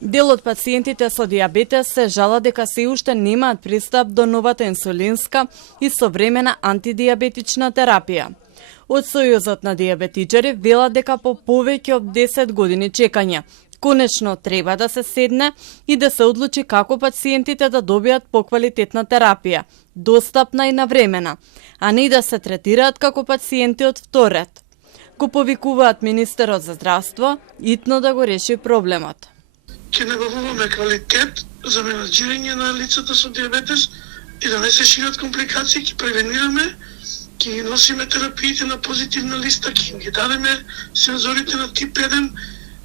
Дел од пациентите со дијабетес се жала дека се уште немаат пристап до новата инсулинска и современа антидијабетична терапија. Од Сојузот на дијабетичари велат дека по повеќе од 10 години чекање, конечно треба да се седне и да се одлучи како пациентите да добијат поквалитетна терапија, достапна и навремена, а не да се третираат како пациенти од втор ред. Го повикуваат министерот за здравство итно да го реши проблемот. Ќе набавуваме квалитет за менаџирање на лицата со дијабетес и да не се шират компликации, ќе превенираме, ќе ги носиме терапиите на позитивна листа, ќе ги дадеме сензорите на тип 1.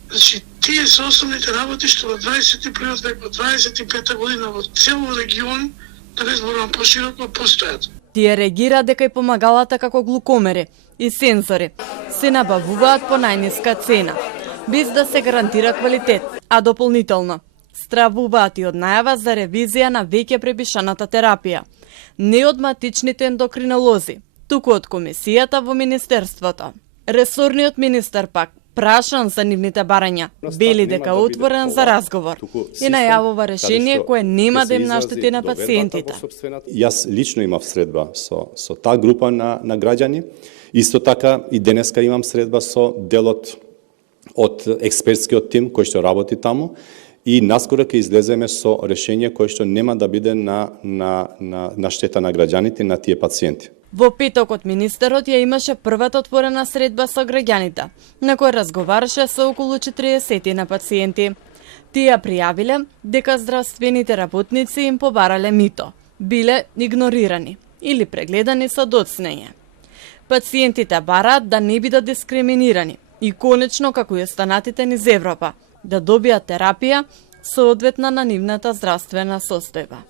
Значи, тие се основните работи што во 21 век, во 25 година во цел регион, да не зборувам пошироко, постојат. Тие реагира дека и помагалата како глукомери и сензори се набавуваат по најниска цена, без да се гарантира квалитет, а дополнително стравуваат и од најава за ревизија на веќе препишаната терапија, не од матичните ендокринолози, туку од комисијата во министерството. Ресорниот министер пак, прашан за нивните барања, вели дека е отворен за разговор и најавува решение кое нема да им наштети на пациентите. Јас лично имав средба со таа група на граѓани. Исто така и денеска имам средба со делот од експертскиот тим кој што работи таму и наскоро ќе излеземе со решение кое што нема да биде на штета на граѓаните, на тие пациенти. Во петокот министерот ја имаше првата отворена средба со граѓаните, на која разговараше со околу 40 на пациенти. Тие пријавиле дека здравствените работници им побарале мито, биле игнорирани или прегледани со доцнење. Пациентите бараат да не бидат дискриминирани и конечно, како и останатите низ Европа, да добијат терапија соодветна на нивната здравствена состојба.